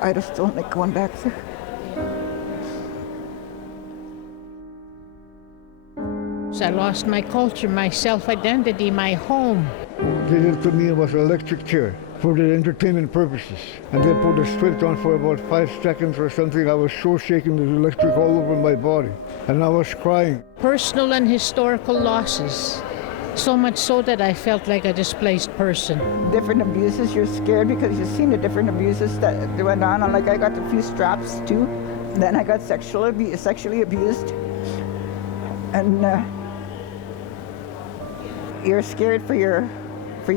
I just don't like going back there. I lost my culture, my self-identity, my home. They did to me was an electric chair for the entertainment purposes. And they put the switch on for about 5 seconds or something. I was so shaken, there was electric all over my body. And I was crying. Personal and historical losses. So much so that I felt like a displaced person. Different abuses, you're scared because you've seen the different abuses that went on. And like I got a few straps too. Then I got sexually abused. And you're scared for your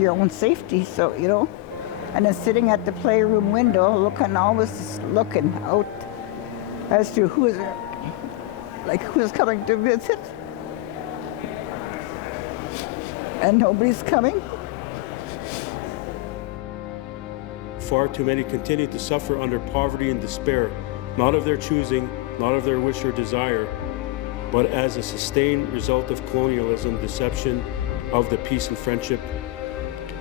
own safety, so you know. And then sitting at the playroom window, always looking out as to who's coming to visit, and nobody's coming. Far too many continue to suffer under poverty and despair, not of their choosing, not of their wish or desire, but as a sustained result of colonialism, deception of the peace and friendship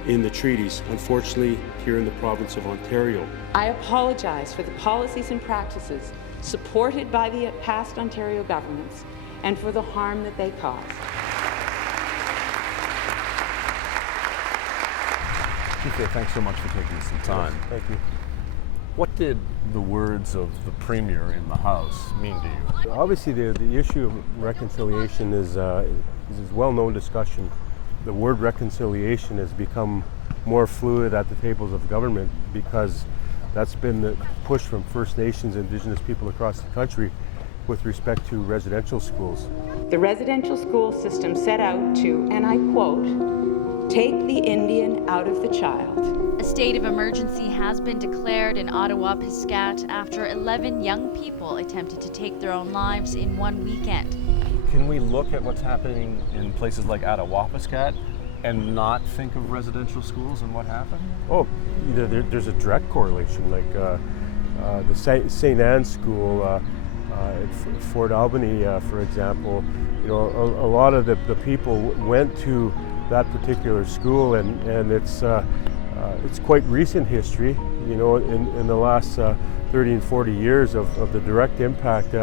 in the treaties, unfortunately, here in the province of Ontario. I apologize for the policies and practices supported by the past Ontario governments and for the harm that they caused. Chief, thanks so much for taking some time. Yes, thank you. What did the words of the Premier in the House mean to you? Obviously, the issue of reconciliation is a well-known discussion. The word reconciliation has become more fluid at the tables of government because that's been the push from First Nations, Indigenous people across the country with respect to residential schools. The residential school system set out to, and I quote, take the Indian out of the child. A state of emergency has been declared in Ottawa-Piscat after 11 young people attempted to take their own lives in one weekend. Can we look at what's happening in places like Ottawa-Piscat and not think of residential schools and what happened? Oh, there's a direct correlation. Like the St. Anne's School at Fort Albany, for example, you know, a lot of the people went to that particular school, and it's quite recent history. You know, in the last 30 and 40 years of the direct impact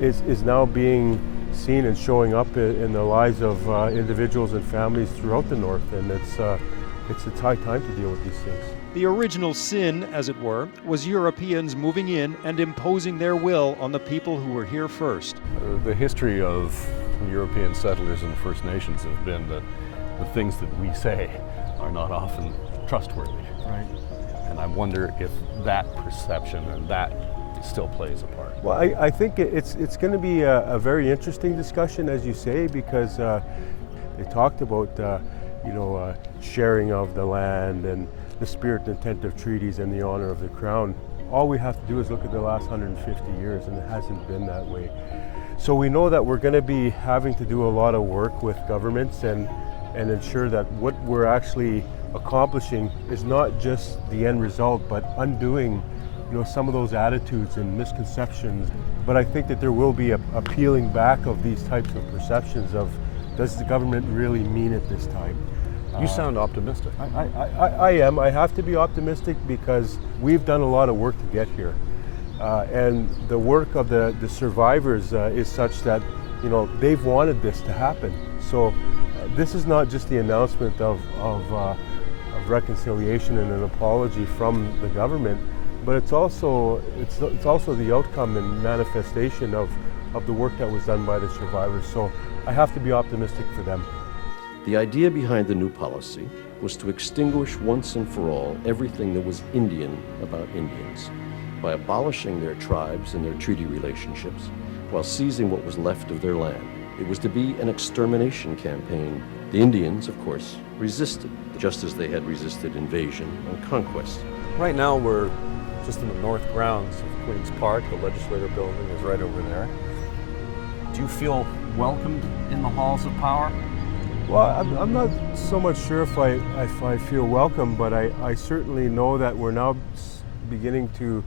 is now being seen and showing up in the lives of individuals and families throughout the North, and it's a high time to deal with these things. The original sin, as it were, was Europeans moving in and imposing their will on the people who were here first. The history of European settlers and First Nations have been that the things that we say are not often trustworthy. Right. And I wonder if that perception and that still plays a part. Well, I think it's going to be a very interesting discussion, as you say, because they talked about sharing of the land and the spirit and intent of treaties and the honor of the Crown. All we have to do is look at the last 150 years, and it hasn't been that way. So we know that we're going to be having to do a lot of work with governments and ensure that what we're actually accomplishing is not just the end result, but undoing some of those attitudes and misconceptions. But I think that there will be a peeling back of these types of perceptions of, does the government really mean it this time? You sound optimistic. I am. I have to be optimistic because we've done a lot of work to get here. And the work of the survivors is such that, they've wanted this to happen. So this is not just the announcement of reconciliation and an apology from the government, but it's also the outcome and manifestation of the work that was done by the survivors. So I have to be optimistic for them. The idea behind the new policy was to extinguish once and for all everything that was Indian about Indians by abolishing their tribes and their treaty relationships while seizing what was left of their land. It was to be an extermination campaign. The Indians, of course, resisted, just as they had resisted invasion and conquest. Right now we're just in the north grounds of Queen's Park. The legislative building is right over there. Do you feel welcomed in the halls of power? Well, I'm not so much sure if I feel welcome, but I certainly know that we're now beginning to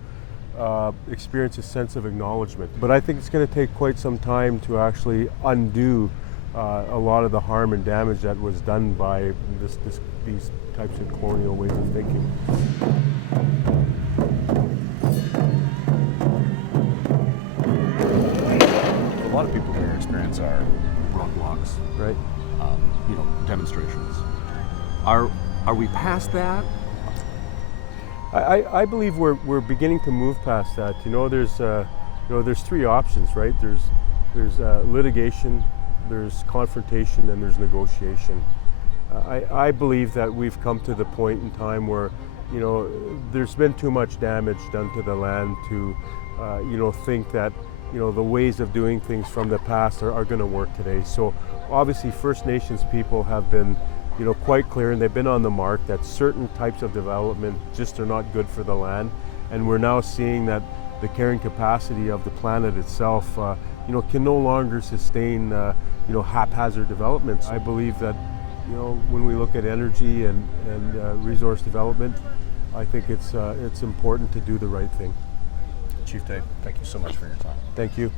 experience a sense of acknowledgement. But I think it's going to take quite some time to actually undo a lot of the harm and damage that was done by these types of colonial ways of thinking. lot of people here experience are roadblocks, Right. Demonstrations. Are we past that? I believe we're beginning to move past that. There's three options, right? There's litigation, there's confrontation, and there's negotiation. I believe that we've come to the point in time where, there's been too much damage done to the land to, think that, the ways of doing things from the past are going to work today. So obviously First Nations people have been, quite clear, and they've been on the mark that certain types of development just are not good for the land. And we're now seeing that the carrying capacity of the planet itself, can no longer sustain, haphazard developments. I believe that, when we look at energy and resource development, I think it's important to do the right thing. Chief Day, thank you so much for your time. Thank you.